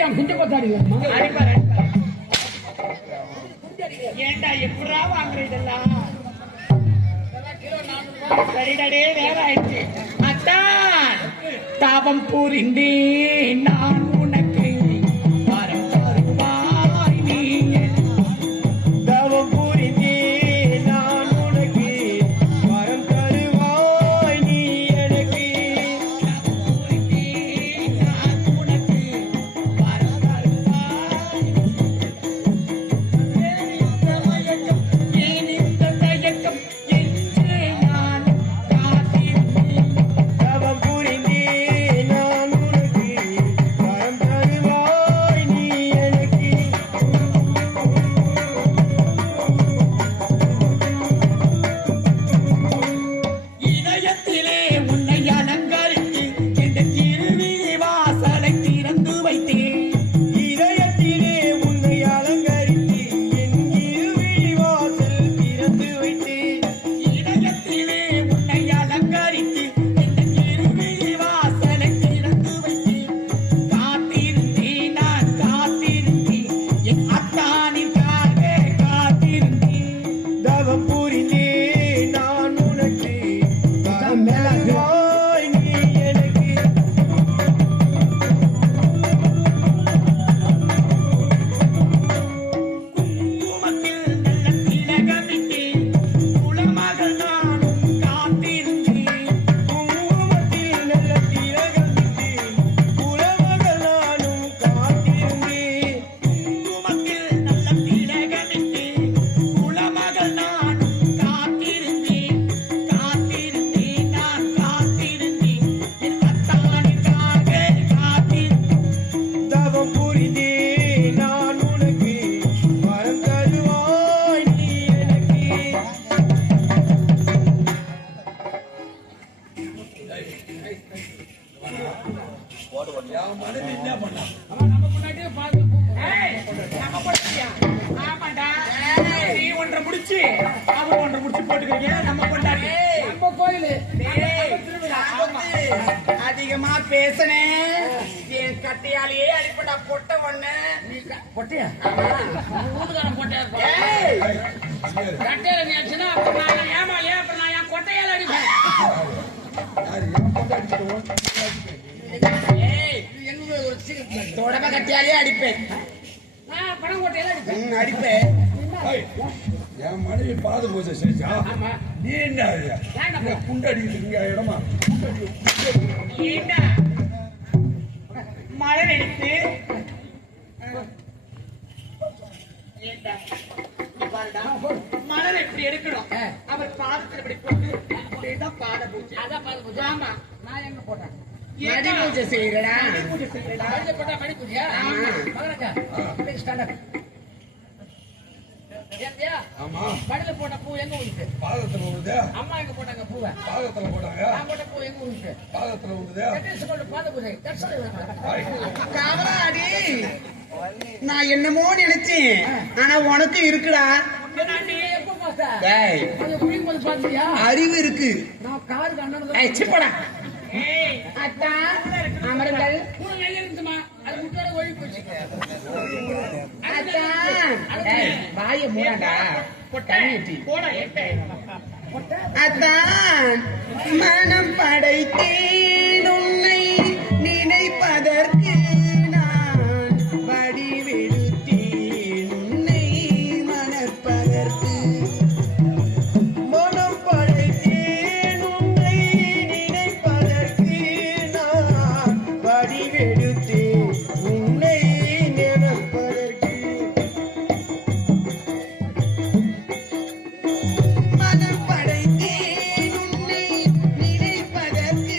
என் குஞ்ச கொத்தாடி அடிப்பாரு ஏண்டா எப்படா வாங்குற இதெல்லாம் சரிடே வேற ஆயிடுச்சு அத்தான் தாபம் புரிந்தே நான் உனக்கு வரம் தருவாய் நீ தவம் புரிந்தே நான் உனக்கு வரம் தருவாய் நீ எனக்கு நான் உனக்கு வரம் தருவாய் ஏன் இந்த தயக்கம் என்று நான் காத்திருந்தேன் தவம் புரிந்தே நான் உனக்கு வரம் தருவாய் நீ எனக்கு இதயத்திலே உன்னை அலங்கரித்து இந்த திருவிழி வாசலை திறந்து வைத்தேன் இதயத்திலே உன்னை அலங்கரித்து என் இருவிழி வாசல் திறந்து வைத்தேன் இதயத்திலே உன்னை அலங்கரித்து இந்த திருவிழி வாசலை திறந்து வைத்தேன் காத்திருந்தேன் நான் காத்திருந்தேன் என் அத்தானிற்காக காத்திருந்தேன் தவம் புரிந்தே நான் உனக்கு வரம் தருவாய் நீ எனக்கு குங்குமத்தில் நல்ல திலகமிட்டேன் குலமகள் நானும் காத்திருந்தேன் குங்குமத்தில் நல்ல திலகமிட்டேன் குலமகள் நானும் காத்திருந்தேன் குங்குமத்தில் நல்ல திலகமிட்டேன் குலமகள் நானும் காத்திருந்தேன் காத்திருந்தேன் நான் காத்திருந்தேன் என் அத்தானுக்காக காத்திருந்தேன் தவம் புரிந்தே நான் உனக்கு வரம் தருவாய் நீ எனக்கு ஏய், நம்ம பொண்டாட்டியா? ஆமாண்டா. நீ ஒன்றை முடிச்சு அவன் ஒன்றை முடிச்சு போட்டுக்கிறீங்க நம்ம கொண்டாடி நம்ம கோயிலு அதிகமா பேசுனேன் என் கட்டையாலேயே அடிப்படா பொட்ட ஒண்ணு பொட்டையா வீட்டுக்காரன் பொட்டையா ஏய், கட்டையில நீ அடிச்சுன்னா அப்புறம் நான் ஏமாலியா அப்புறம் நான் என் கொட்டையால அடிப்பேன் ஏய், தொடக்க கட்டையாலேயே அடிப்பேன் நான் பணம் கொட்டையால அடிப்பேன் அடிப்பேன் என் மனைவி பாத பூஜை செஞ்சா ஆமா நீ என்ன வேண்டாம் குண்டடிக்கிறீங்க இடமா ஏண்டா மழை எடுத்து ஏண்டா இங்க பாருடா மலர் எப்படி எடுக்கணும் அவர் பாதத்தில் இப்படி போட்டு அப்படியேதான் பாத பூஜை அதான் பாது பூஜை ஆமா நான் எங்க போட்டேன் மடி பூஜை செய்யறடா பூஜை செய்யறா மடியில போட்டா மடி பூஜையா ஆமா. மகனக்கா ப்ளீஸ் ஸ்டாண்ட் அப் ஏந்தியா ஆமா மடியில போட்ட பூ எங்க ஊருக்கு பாதத்துல விழுது அம்மா எங்க போட்டாங்க பூவை பாதத்துல போட்டாங்க நான் போட்ட பூ எங்க ஊருக்கு பாதத்துல விழுது கட்டேஸ்வரோட பாத பூஜை தட்சணை காவலாடி நான் என்னமோ நினைச்சேன் ஆனா உனக்கு இருக்குடா எப்ப பார்த்தா டேய் அது குடிக்கும்போது பாத்தியா அறிவு இருக்கு நான் காருக்கு அண்ணன் ஏய் சிப்படா அத்தா அமருங்கள் கூட நல்ல இருந்துமா அது முட்டோட ஒழி போச்சு அத்தா டேய் வாயை மூடாடா தண்ணி ஊத்தி அத்தான் மனம் படைத்தேன் உன்னை நினைப்பதற்கு நான் வடிவெடுத்தேன் உன்னை மணப்பதற்கு மனம் படைத்தேன் உன்னை நினைப்பதற்கு நான் வடிவெடுத்தேன் உன்னை நினைப்பதற்கு மனம் படைத்தேன் உன்னை நினைப்பதற்கு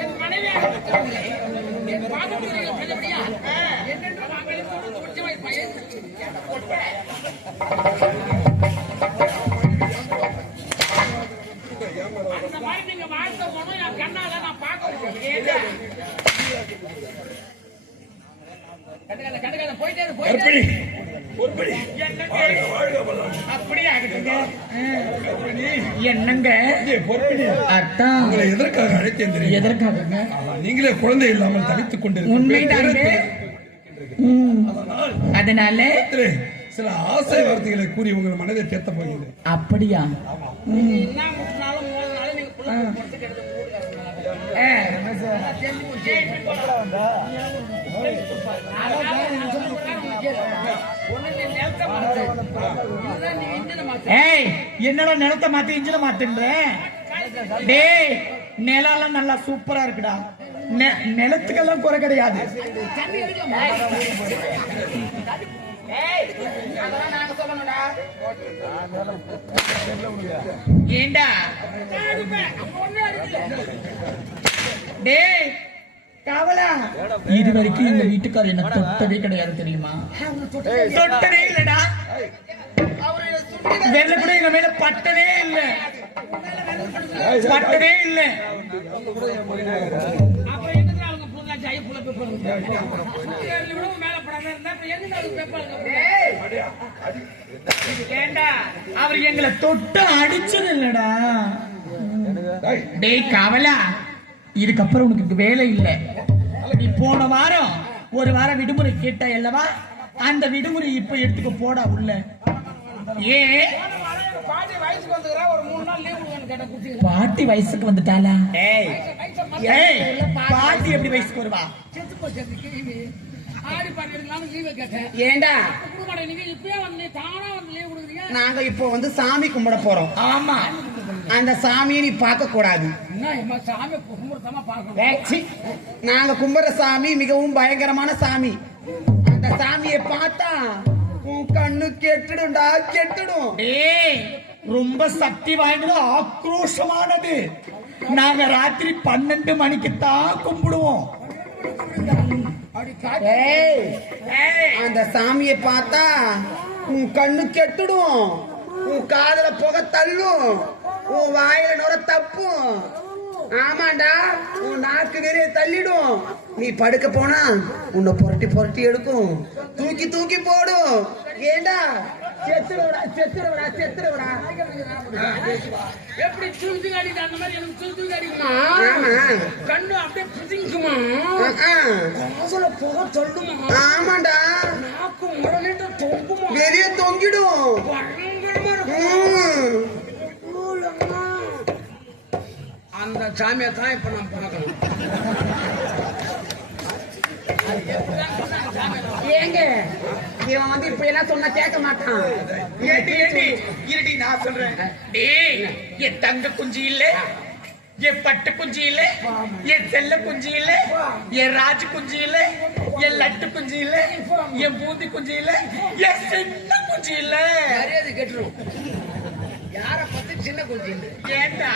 என் மனைவியாக இருக்கிறவர்களே, என் பாதத்தில் நீங்கள் பெரியபடியா என்னென்று வாக்களித்தோடு துடிச்சு வைப்பேன். அந்த மாதிரி நீங்க வாழ்த்த போனோம் என் கண்ணால நான் பார்க்க முடியும். கண்டுக்காத போயிட்டே கற்பனை பொறுப்படி அப்படியே ஆகட்டுங்க. என்னங்க பொறுப்படி அத்தான் உங்களை எதற்காக அழைத்தேன் தெரியும்? எதற்காகங்க? நீங்களே குழந்தை இல்லாமல் தவித்துக் உண்மைதாங்க. அதனால சில ஆசை வார்த்தைகளை கூறி உங்கள் மனதை தேர்த்த போகிறேன். அப்படியா? என்ன முட்டினாலும் மூணு நாள் நீங்க புள்ள கொடுத்துக்கிறது ஏய், என்னடா நிலத்தை மாத்தி இன்ஜின மாத்துன்ற? டேய், நிலம் நல்லா சூப்பரா இருக்குடா. நிலத்துக்கெல்லாம் குறை கிடையாது. ஏண்டா டேய் காவலா, இது வரைக்கும் எங்க வீட்டுக்காரர் என்ன தொட்டதே கிடையாது தெரியுமா? தொட்டதே இல்லடா. வெள்ள கூட எங்க மேல பட்டதே இல்ல, பட்டதே இல்ல. அப்புறம் எதுக்கு அவங்க புள்ள ஜாய் புள்ள பேப்பாங்க மேல படாம இருந்தா அப்புறம் எதுக்கு அவங்க பேப்பாங்க? ஏண்டா அவர் எங்களை தொட்டு அடிச்சது இல்லடா. டேய் காவலா, இதுக்கப்புறம் உனக்கு வேலை இல்லை. நீ போன வாரம் ஒரு வாரம் விடுமுறை கேட்ட அல்லவா? அந்த விடுமுறை இப்ப எடுத்துக்க போடா உள்ள. ஏ பாட்டி வயசுக்கு வந்துக்கிறா, ஒரு 3 நாள் லீவ் கேட்ட குட்டி பாட்டி வயசுக்கு வந்துட்டாளா? பாட்டி எப்படி வயசுக்கு வருவா? செத்து போச்சு. ஆடி பாட்டி எடுக்கலாம் லீவ் கேட்டேன். ஏண்டா நீங்க இப்பயே வந்து தானா வந்து லீவ் கொடுக்குறீங்க? நாங்க இப்போ வந்து சாமி கும்பிட போறோம். ஆமா, அந்த சாமியை நீ பார்க்க கூடாது. என்ன சாமி கும்பிடுறதமா பார்க்கணும்? நாங்க கும்பிடுற சாமி மிகவும் பயங்கரமான சாமி. அந்த சாமியை பார்த்தா உன் கண்ணு கெட்டுடும்டா, கெட்டுடும். ரொம்ப சக்தி வாய்ந்தது, ஆக்ரோஷமானது. நாங்க ராத்திரி 12 மணிக்கு தான் கும்பிடுவோம். அந்த சாமியை பார்த்தா உன் கண்ணு கெட்டுடும், உன் காதல புகை தள்ளும், உன் வாயில நுர தப்பும். ஆமாண்டா, உன் நாக்கு நிறைய தள்ளிடும். நீ படுக்க போனா உன்னை புரட்டி புரட்டி எடுக்கும், தூக்கி தூக்கி போடும். ஏண்டா செத்துடுவடா, செத்துடுவடா, செத்துடுவடா. எப்படி தூக்கி அடிக்குது அந்த மாதிரி எனக்கு தூக்கி அடிக்குமா? ஆமா, கண்ணு அப்படியே புதிங்குமா? காதல புகை தள்ளுமா? ஆமாண்டா, நாக்கு முரளிட்டு தொங்குமா? வெளியே தொங்கிடும். பயங்கரமா இருக்கும். அந்த சாமியை தான் இப்ப நான் பார்க்கணும். ஏங்க இவன் வந்து இப்ப எல்லாம் சொன்னா கேட்க மாட்டான். ஏண்டி ஏண்டி இருடி, நான் சொல்றேன். டேய், என் தங்க குஞ்சு இல்ல, என் பட்டு குஞ்சு இல்ல, என் செல்ல குஞ்சு இல்ல, என் ராஜு குஞ்சு இல்ல, என் லட்டு குஞ்சு இல்ல, என் பூந்தி குஞ்சு இல்ல, என் சின்ன குஞ்சு இல்ல. மரியாதை கேட்டுரும். யார பத்தி சின்ன குஞ்சு ஏண்டா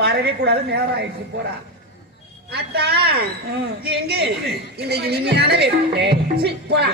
வரவே கூடாது, நேரம் ஆயிடுச்சு, போடா. அத்தா எங்க இந்த இனிமையான போடா.